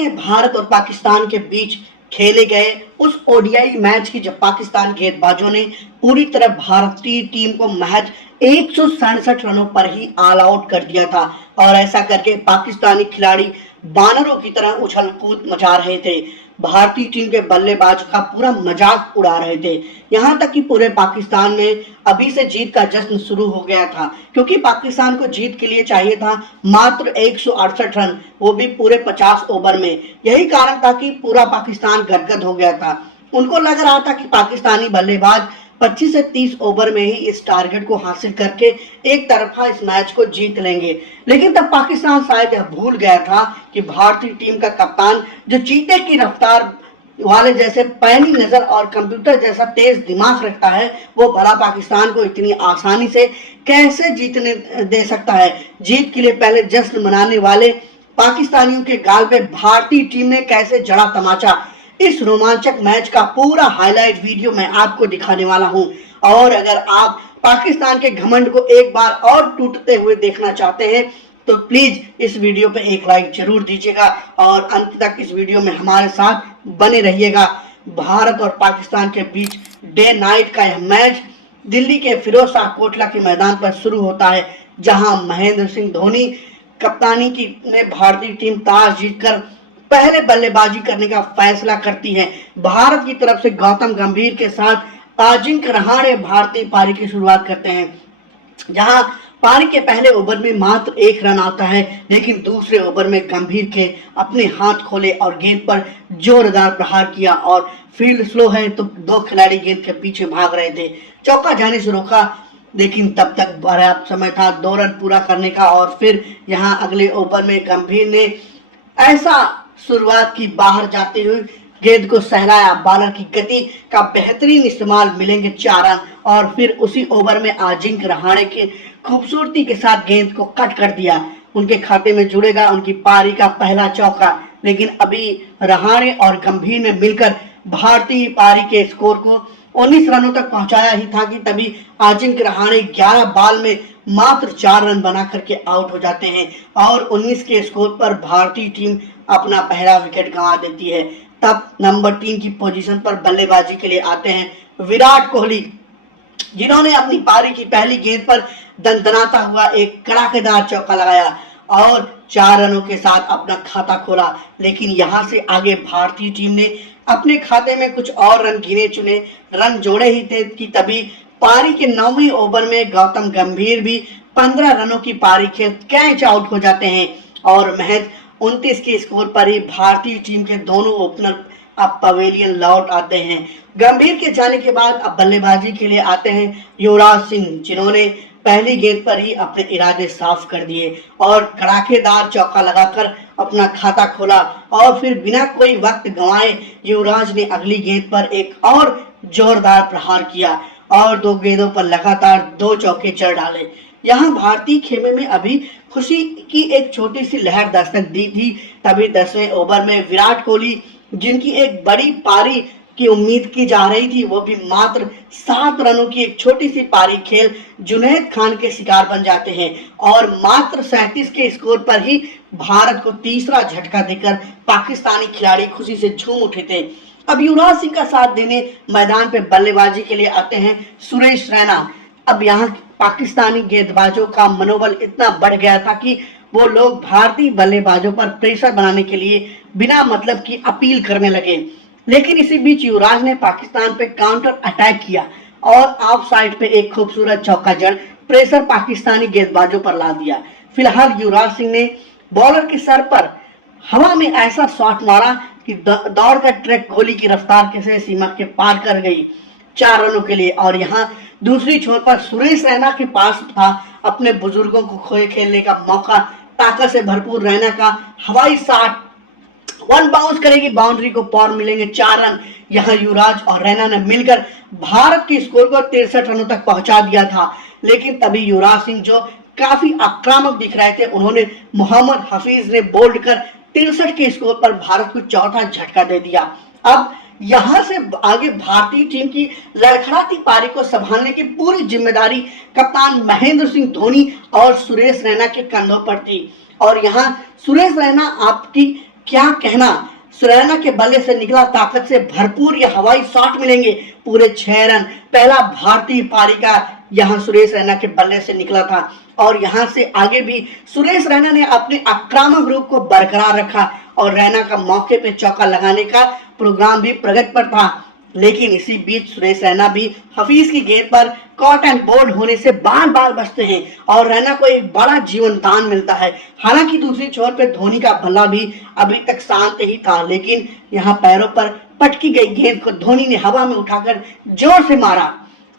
है भारत और पाकिस्तान के बीच खेले गए उस ओडीआई मैच की, जब पाकिस्तान गेंदबाजों ने पूरी तरह भारतीय टीम को महज 167 रनों पर ही ऑल आउट कर दिया था। और ऐसा करके पाकिस्तानी खिलाड़ी बानरों की तरह उछल कूद मचा रहे थे, भारतीय टीम के बल्लेबाज का पूरा मजाक उड़ा रहे थे। यहां तक कि पूरे पाकिस्तान में अभी से जीत का जश्न शुरू हो गया था, क्योंकि पाकिस्तान को जीत के लिए चाहिए था मात्र 168 रन, वो भी पूरे 50 ओवर में। यही कारण था कि पूरा पाकिस्तान गदगद हो गया था। उनको लग रहा था कि पाकिस्तानी बल्लेबाज 25 से 30 ओवर में ही इस टारगेट को हासिल करके एक तरफा इस मैच को जीत लेंगे। लेकिन तब पाकिस्तान शायद यह भूल गया था कि भारतीय टीम का कप्तान, जो चीते की रफ्तार वाले जैसे पैनी नजर और कंप्यूटर जैसा तेज दिमाग रखता है, वो भला पाकिस्तान को इतनी आसानी से कैसे जीतने दे सकता है। जीत के लिए पहले जश्न मनाने वाले पाकिस्तानियों के गाल पे भारतीय टीम ने कैसे जड़ा तमाचा, इस रोमांचक मैच का पूरा हाईलाइट वीडियो मैं आपको दिखाने वाला हूं। और अगर आप पाकिस्तान के घमंड को एक बार और टूटते हुए देखना चाहते हैं तो प्लीज इस वीडियो पे एक लाइक जरूर दीजिएगा और अंत तक इस वीडियो में हमारे साथ बने रहिएगा। भारत और पाकिस्तान के बीच डे नाइट का यह मैच दिल्ली के फिरोज शाह कोटला के मैदान पर शुरू होता है, जहां महेंद्र सिंह धोनी कप्तानी की ने भारतीय टीम टॉस जीतकर पहले बल्लेबाजी करने का फैसला करती है। भारत की तरफ से गौतम गंभीर के साथ अजिंक्य रहाणे भारतीय पारी की शुरुआत करते हैं, जहां पारी के पहले ओवर में मात्र 1 रन आता है, लेकिन दूसरे ओवर में गंभीर के अपने हाथ खोले और गेंद पर जोरदार प्रहार किया। और फील्ड स्लो है तो 2 खिलाड़ी गेंद के पीछे भाग रहे थे, चौका जाने से रोका, लेकिन तब तक पर्याप्त समय था 2 रन पूरा करने का। और फिर यहां अगले ओवर में गंभीर ने ऐसा शुरुआत की, बाहर जाते हुए गेंद को सहलाया, बॉलर की गति का बेहतरीन इस्तेमाल, मिलेंगे 4 रन। और फिर उसी ओवर में अजिंक्य रहाणे के खूबसूरती के साथ गेंद को कट कर दिया, उनके खाते में जुड़ेगा उनकी पारी का पहला चौका। लेकिन अभी रहाणे और गंभीर ने मिलकर भारतीय पारी के स्कोर को 19 रनों तक पहुंचाया ही था कि तभी अजिंक्य रहाणे 11 बॉल में मात्र 4 रन बना करके आउट हो जाते हैं और 19 के स्कोर पर भारतीय टीम अपना पहला विकेट गंवा देती है। तब नंबर 3 की पोजीशन पर बल्लेबाजी के लिए आते हैं विराट कोहली, जिन्होंने अपनी पारी की पहली गेंद पर दंदनाता हुआ एक कड़ाकेदार चौका लगाया और 4 रनों के साथ अपना खाता खोला। लेकिन यहां से आगे भारतीय टीम ने अपने खाते में कुछ और रन गिने चुने रन जोड़े ही थे कि तभी पारी के 9वें ओवर में गौतम गंभीर भी 15 रनों की पारी खेल कैच आउट हो जाते हैं और महज 29 के स्कोर पर ही भारतीय टीम के दोनों ओपनर अब पवेलियन लौट आते हैं। गंभीर के जाने के बाद अब बल्लेबाजी के लिए आते हैं युवराज सिंह, जिन्होंने पहली गेंद पर ही अपने इरादे साफ कर दिए और कड़ाकेदार चौका लगाकर अपना खाता खोला। और फिर बिना कोई वक्त गंवाए युवराज ने अगली गेंद पर एक और जोरदार प्रहार किया और 2 गेंदों पर लगातार 2 चौके जड़ डाले। यहाँ भारतीय खेमे में अभी खुशी की एक छोटी सी लहर दस्तक दी थी। तभी 10वें ओवर में विराट कोहली, जिनकी एक बड़ी पारी की उम्मीद की जा रही थी, वो भी मात्र 7 रनों की एक छोटी सी पारी खेल जुनैद खान के शिकार बन जाते हैं और मात्र 37 के स्कोर पर ही भारत को तीसरा झटका देकर पाकिस्तानी खिलाड़ी खुशी से झूम उठे थे। अब युवराज सिंह का साथ देने मैदान पे बल्लेबाजी के लिए आते हैं सुरेश रैना। अब यहाँ पाकिस्तानी गेंदबाजों का मनोबल इतना बढ़ गया था कि वो लोग भारतीय बल्लेबाजों पर प्रेशर बनाने के लिए बिना मतलब की अपील करने लगे। लेकिन इसी बीच युवराज ने पाकिस्तान पे काउंटर अटैक किया और ऑफ साइड पे एक खूबसूरत चौका जड़ प्रेशर पाकिस्तानी गेंदबाजों पर ला दिया। फिलहाल युवराज सिंह ने बॉलर के सर पर हवा में ऐसा शॉट मारा कि दौड़ का ट्रैक कोहली की रफ्तार के सीमा के पार कर गई 4 रनों के लिए। और यहाँ दूसरी छोर पर सुरेश रैना के पास था अपने बुजुर्गों को खोए खेलने का मौका, ताकत से भरपूर रैना का हवाई शॉट 1 बाउंस करेगी बाउंड्री को पार, मिलेंगे 4 रन। यहाँ युवराज और रैना ने मिलकर भारत के स्कोर को 63 रनों तक पहुंचा दिया था। लेकिन तभी युवराज सिंह, जो काफी आक्रामक दिख रहे थे, उन्होंने मोहम्मद हफीज ने बोल्ड कर 63 के स्कोर पर भारत को चौथा झटका दे दिया। अब यहां से आगे भारतीय टीम की लड़खड़ाती पारी को संभालने की पूरी जिम्मेदारी कप्तान महेंद्र सिंह धोनी और सुरेश रैना के कंधों पर थी। और यहाँ सुरेश रैना आपकी क्या कहना, रैना के बल्ले से निकला ताकत से भरपूर ये हवाई शॉट मिलेंगे, पूरे 6 रन। पहला भारतीय पारी का यहां सुरेश रैना के बल्ले से निकला था और यहां से आगे भी सुरेश रैना ने अपने आक्रामक रूप को बरकरार रखा और रैना का मौके पे चौका लगाने का प्रोग्राम भी प्रगति पर था। लेकिन इसी बीच सुरेश रैना भी हफीज की गेंद पर कॉट एंड बोल्ड होने से बार बार बचते हैं और रैना को एक बड़ा जीवन दान मिलता है। हालांकि दूसरी छोर पर धोनी का बल्ला भी अभी तक शांत ही था, लेकिन यहाँ पैरों पर पटकी गई गेंद को धोनी ने हवा में उठाकर जोर से मारा।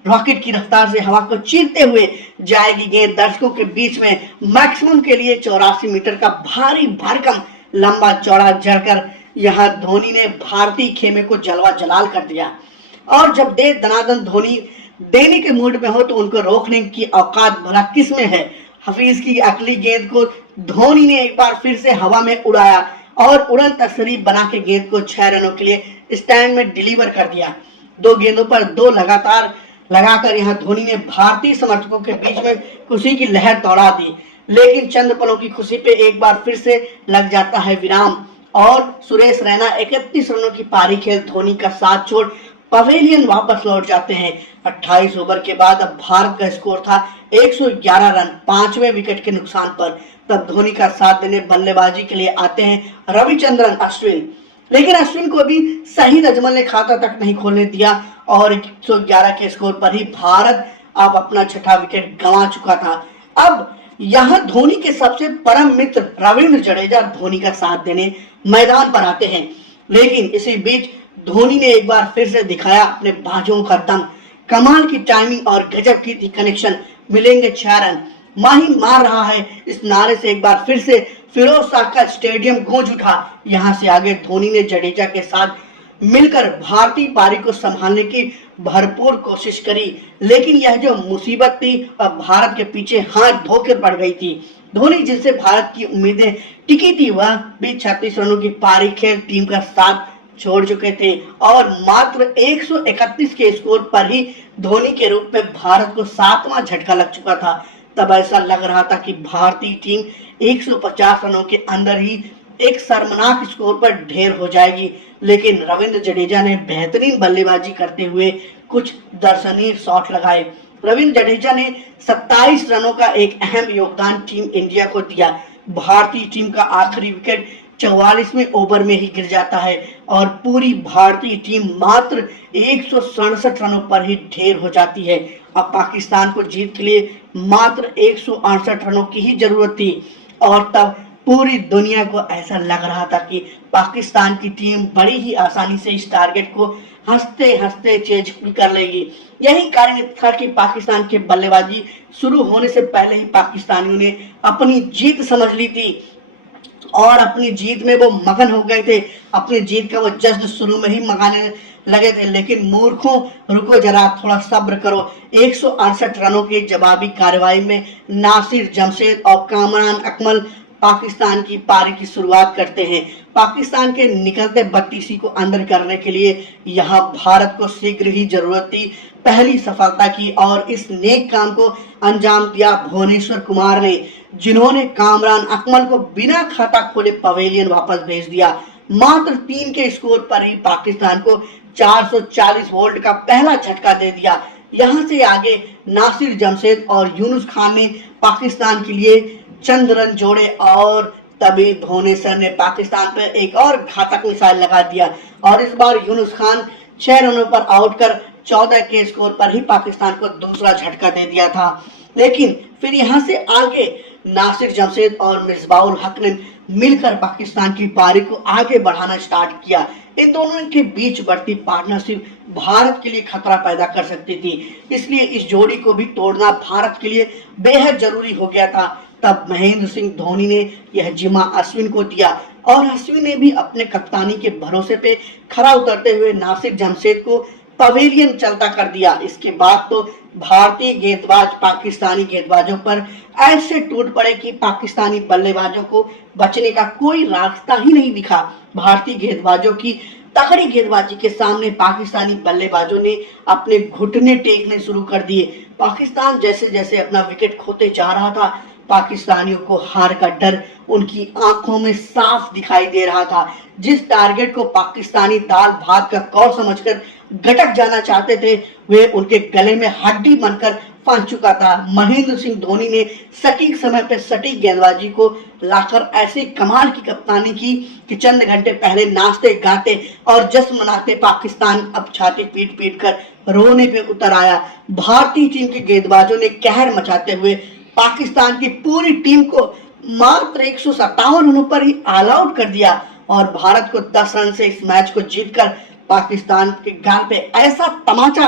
रॉकेट की रफ्तार से हवा को चीरते हुए जाएगी गेंद दर्शकों के बीच में। मैक्सिमम के लिए 84 मीटर का भारी भरकम लंबा चौड़ा जड़कर यहाँ धोनी ने भारतीय खेमे को जलवा जलाल कर दिया। और जब दे दनादन धोनी देने के मूड में हो तो उनको रोकने की औकात भला किस में है। हफीज की अगली गेंद को धोनी ने एक बार फिर से हवा में उड़ाया और उड़न तस्वीर बना के गेंद को 6 रनों के लिए स्टैंड में डिलीवर कर दिया। 2 गेंदों पर 2 लगातार लगाकर यहाँ धोनी ने भारतीय समर्थकों के बीच में खुशी की लहर दौड़ा दी। लेकिन चंद पलों की खुशी पे एक बार फिर से लग जाता है विराम और सुरेश रैना 31 रनों की पारी खेल धोनी का साथ छोड़ पवेलियन वापस लौट जाते हैं। 28 ओवर के बाद अब भारत का स्कोर था 111 रन 5वें विकेट के नुकसान पर। तब धोनी का साथ देने बल्लेबाजी के लिए आते हैं रविचंद्रन अश्विन, लेकिन अश्विन को भी शहीद अजमल ने खाता तक नहीं खोलने दिया और 111 के स्कोर पर ही भारत अब अपना छठा विकेट गंवा चुका था। अब यहां धोनी के सबसे परम मित्र रविंद्र जडेजा धोनी का साथ देने मैदान पर आते हैं, लेकिन इसी बीच धोनी ने एक बार फिर से दिखाया अपने बाजुओं का दम। कमाल की टाइमिंग और गजब की थी कनेक्शन, मिलेंगे 6 रन। माही मार रहा है, इस नारे से एक बार फिर से फिरोज शाह का स्टेडियम गूंज उठा। यहां से आगे धोनी ने जडेजा के साथ मिलकर भारतीय पारी को संभालने की भरपूर कोशिश करी, लेकिन यह जो मुसीबत थी अब भारत के पीछे हाथ धोकर पड़ गई थी। धोनी जिनसे भारत की उम्मीदें टिकी थी वह भी 36 रनों की पारी खेल टीम का साथ छोड़ चुके थे और मात्र 131 के स्कोर पर ही धोनी के रूप में भारत को 7वां झटका लग चुका था। तब ऐसा लग रहा था कि भारतीय टीम 150 रनों के अंदर ही एक शर्मनाक स्कोर पर ढेर हो जाएगी, लेकिन रविंद्र जडेजा ने बेहतरीन बल्लेबाजी करते हुए कुछ दर्शनीय शॉट लगाए। रविंद्र जडेजा ने 27 रनों का एक अहम योगदान टीम इंडिया को दिया। भारतीय टीम का आखिरी विकेट 44वें ओवर में ही गिर जाता है और पूरी भारतीय टीम मात्र 167 रनों पर ही ढेर हो जाती है। अब पाकिस्तान को जीत के लिए मात्र 168 रनों की ही जरूरत थी और तब पूरी दुनिया को ऐसा लग रहा था कि पाकिस्तान की टीम बड़ी ही आसानी से इस टारगेट को हंसते हंसते चेज कर लेगी। यही कारण था कि पाकिस्तान के बल्लेबाजी शुरू होने से पहले ही पाकिस्तानियों ने अपनी जीत समझ ली थी और अपनी जीत में वो मगन हो गए थे। अपनी जीत का वो जश्न शुरू में ही मनाने लगे थे, लेकिन मूर्खों रुको जरा, थोड़ा सब्र करो। 168 रनों की जवाबी कार्रवाई में नासिर जमशेद और कामरान अकमल पाकिस्तान की पारी की शुरुआत करते हैं। पाकिस्तान के निकलते 32 को अंदर करने के लिए यहाँ भारत को शीघ्र ही जरूरत थी पहली सफलता की और इस नेक काम को अंजाम दिया भुवनेश्वर कुमार ने, जिन्होंने कामरान अकमल को बिना खाता खोले पवेलियन वापस भेज दिया। मात्र 3 के स्कोर पर ही पाकिस्तान को 440 वोल्ट का पहला झटका दे दिया। यहां से आगे नासिर जमशेद और यूनुस खान ने पाकिस्तान के लिए चंद रन जोड़े और तभी भुवनेश्वर ने पाकिस्तान पर एक और घातक मिसाइल लगा दिया और इस बार यूनुस खान 6 रनों पर आउट कर 14 के स्कोर पर ही पाकिस्तान को दूसरा झटका दे दिया था। लेकिन फिर यहां से आगे नासिर जमशेद और मिसबाउल हक ने मिलकर पाकिस्तान की पारी को आगे बढ़ाना स्टार्ट किया। इन दोनों के बीच बढ़ती पार्टनरशिप भारत के लिए खतरा पैदा कर सकती थी, इसलिए इस जोड़ी को भी तोड़ना भारत के लिए बेहद जरूरी हो गया था। तब महेंद्र सिंह धोनी ने यह जिम्मा अश्विन को दिया और अश्विन ने भी अपने कप्तानी के भरोसे पे खरा उतरते हुए नासिर जमशेद को पवेलियन चलता कर दिया। इसके बाद तो भारतीय गेंदबाज पाकिस्तानी गेंदबाजों पर ऐसे टूट पड़े कि पाकिस्तानी बल्लेबाजों को बचने का कोई रास्ता ही नहीं दिखा। भारतीय गेंदबाजों की तगड़ी गेंदबाजी के सामने पाकिस्तानी बल्लेबाजों ने अपने घुटने टेकने शुरू कर दिए। पाकिस्तान जैसे जैसे अपना विकेट खोते जा रहा था पाकिस्तानियों को हार का डर उनकी आंखों में साफ दिखाई दे रहा था। जिस टारगेट को पाकिस्तानी दाल भात का कौर समझकर गटक जाना चाहते थे, वे उनके गले में हड्डी बनकर फंस चुका था। महेंद्र सिंह धोनी ने सटीक समय पर सटीक गेंदबाजी को लाकर ऐसी कमाल की कप्तानी की कि चंद घंटे पहले नाचते गाते और जश्न मनाते पाकिस्तान अब छाती पीट पीट कर रोने पे उतर आया। भारतीय टीम के गेंदबाजों ने कहर मचाते हुए पाकिस्तान की पूरी टीम को मात्र 157 रनों पर ही ऑल आउट कर दिया और भारत को 10 रन से इस मैच को जीतकर पाकिस्तान के गाल पे ऐसा तमाचा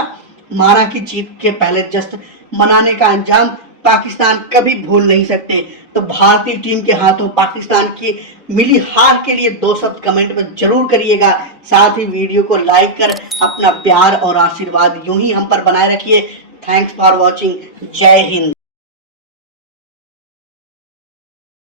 मारा कि जीत के पहले जश्न मनाने का अंजाम पाकिस्तान कभी भूल नहीं सकते। तो भारतीय टीम के हाथों पाकिस्तान की मिली हार के लिए 2 शब्द कमेंट में जरूर करिएगा। साथ ही वीडियो को लाइक कर अपना प्यार और आशीर्वाद यूं ही हम पर बनाए रखिए। Thanks for watching. जय हिंद।